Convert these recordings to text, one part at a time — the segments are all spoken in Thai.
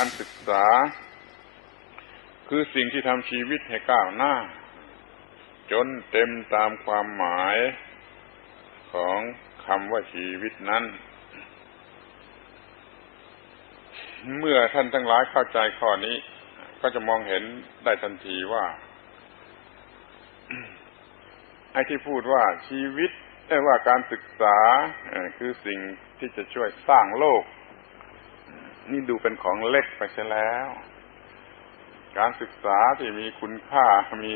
การศึกษา คือสิ่งที่ทำชีวิตให้ก้าวหน้า จนเต็มตามความหมายของคำว่าชีวิตนั้น เมื่อท่านทั้งหลายเข้าใจข้อนี้ ก็จะมองเห็นได้ทันทีว่าไอ้ที่พูดว่าชีวิตเอ้ว่าการศึกษาคือสิ่งที่จะช่วยสร้างโลก นี่ดูเป็นของเล็กไปเสียแล้ว การศึกษาที่มีคุณค่ามี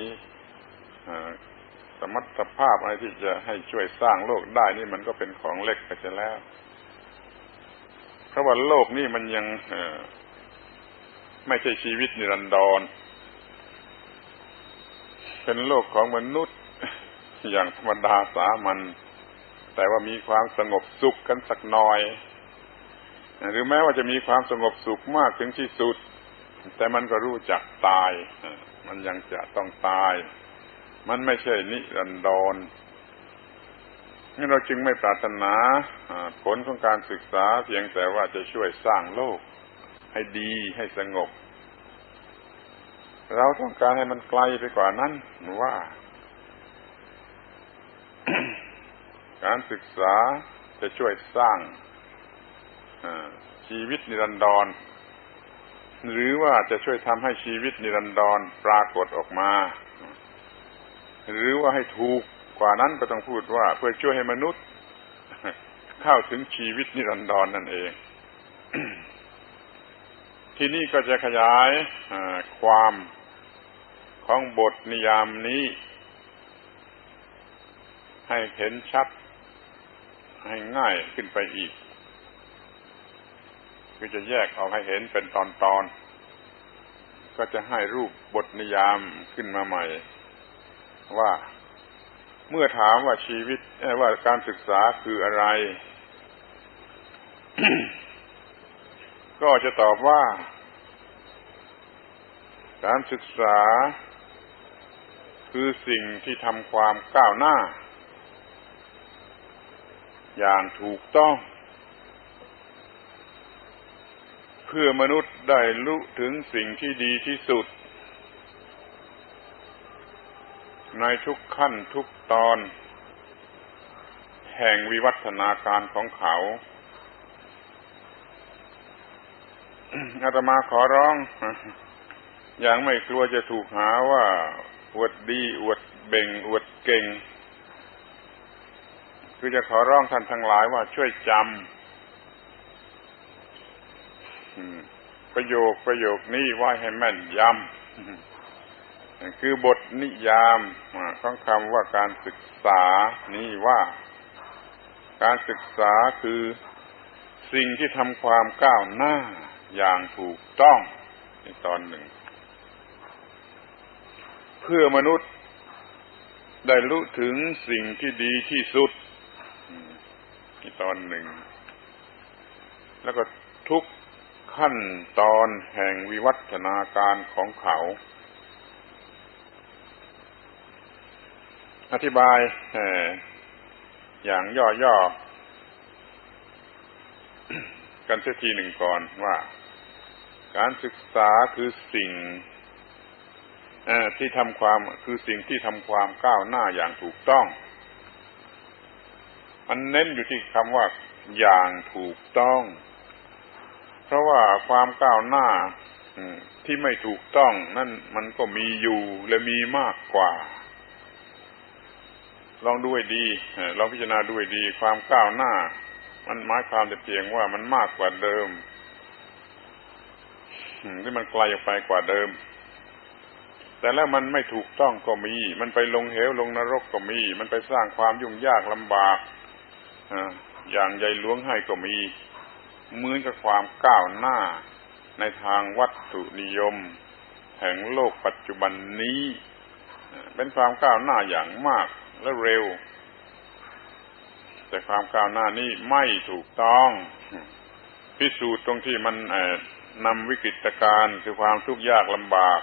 สมรรถภาพอะไรที่จะให้ช่วยสร้างโลกได้นี่มันก็เป็นของเล็กไปเสียแล้ว เพราะว่าโลกนี่มันยังไม่ใช่ชีวิตนิรันดร เป็นโลกของมนุษย์อย่างธรรมดาสามัญแต่ว่ามีความสงบสุขกันสักหน่อย หรือแม้ว่าจะมีความสงบสุขมากถึงที่สุด แต่มันก็รู้จักตาย มันยังจะต้องตาย มันไม่ใช่นิรันดรนี่เราจึงไม่ปรารถนาผลของการศึกษาเพียงแต่ว่าจะช่วยสร้างโลก ให้ดีให้สงบ เราต้องการให้มันไกลไปกว่านั้นว่า การศึกษาจะช่วยสร้าง ชีวิตนิรันดร หรือว่าจะช่วยทำให้ชีวิตนิรันดรปรากฏออกมา หรือว่าให้ถูกกว่านั้นก็ต้องพูดว่าเพื่อช่วยให้มนุษย์ เข้าถึงชีวิตนิรันดรนนั่นเอง ที่นี่ก็จะขยายความของบทนิยามนี้ ให้เห็นชัด ให้ง่ายขึ้นไปอีก คือจะแยกออกให้เห็นเป็นตอนๆก็จะให้รูปบทนิยามขึ้นมาใหม่ ว่าเมื่อถามว่าชีวิตว่าการศึกษาคืออะไร ก็จะตอบว่า การศึกษา คือสิ่งที่ทำความก้าวหน้า อย่างถูกต้อง เพื่อมนุษย์ได้รู้ถึงสิ่งที่ดีที่สุด ในทุกขั้นทุกตอน แห่งวิวัฒนาการของเขาอาตมาขอร้อง อย่างไม่กลัวจะถูกหาว่าอวดดีอวดเบ่งอวดเก่ง คือจะขอร้องท่านทั้งหลายว่าช่วยจำ ประโยคประโยคนี้ไว้ให้แม่นยำคือบทนิยามของคำว่าการศึกษานี้ว่า การศึกษาคือสิ่งที่ทำความก้าวหน้าอย่างถูกต้องในตอนหนึ่ง เพื่อมนุษย์ได้รู้ถึงสิ่งที่ดีที่สุดในตอนหนึ่ง แล้วก็ทุก ขั้นตอนแห่งวิวัฒนาการของเขา อธิบายอย่างย่อๆ กันสักทีหนึ่งก่อนว่า การศึกษาคือสิ่งที่ทำความคือสิ่งที่ทำความก้าวหน้าอย่างถูกต้อง มันเน้นอยู่ที่คำว่าอย่างถูกต้อง ราะว่าความก้าวหน้าที่ไม่ถูกต้อง นั่นมันก็มีอยู่และมีมากกว่า ลองด้วยดีลองพิจารณาด้วยดี ความก้าวหน้า มันหมายความแต่เพียงว่ามันมากกว่าเดิมที่มันไกลออกไปกว่าเดิม แต่แล้วมันไม่ถูกต้องก็มี มันไปลงเหวลงนรกก็มี มันไปสร้างความยุ่งยากลำบากอย่างใหญ่หลวงให้ก็มี เหมือนกับความก้าวหน้าในทางวัตถุนิยม แห่งโลกปัจจุบันนี้ เป็นความก้าวหน้าอย่างมากและเร็ว แต่ความก้าวหน้านี้ไม่ถูกต้อง พิสูจน์ตรงที่มันนำวิกฤตการณ์คือความทุกข์ยากลำบาก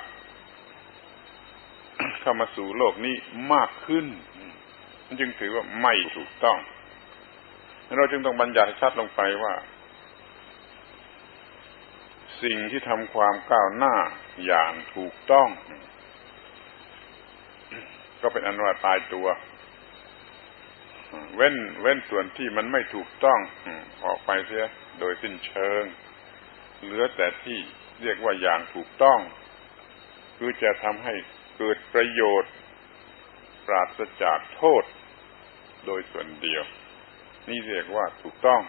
เข้ามาสู่โลกนี้มากขึ้นมันจึงถือว่าไม่ถูกต้อง เราจึงต้องบัญญัติชัดลงไปว่า สิ่งที่ทำความก้าวหน้าอย่างถูกต้อง ก็เป็นอันว่าตายตัว เว้นเว้นส่วนที่มันไม่ถูกต้องออกไปเสียโดยสิ้นเชิง เหลือแต่ที่เรียกว่าอย่างถูกต้อง คือจะทำให้เกิดประโยชน์ ปราศจากโทษ โดยส่วนเดียว นี่เรียกว่าถูกต้อง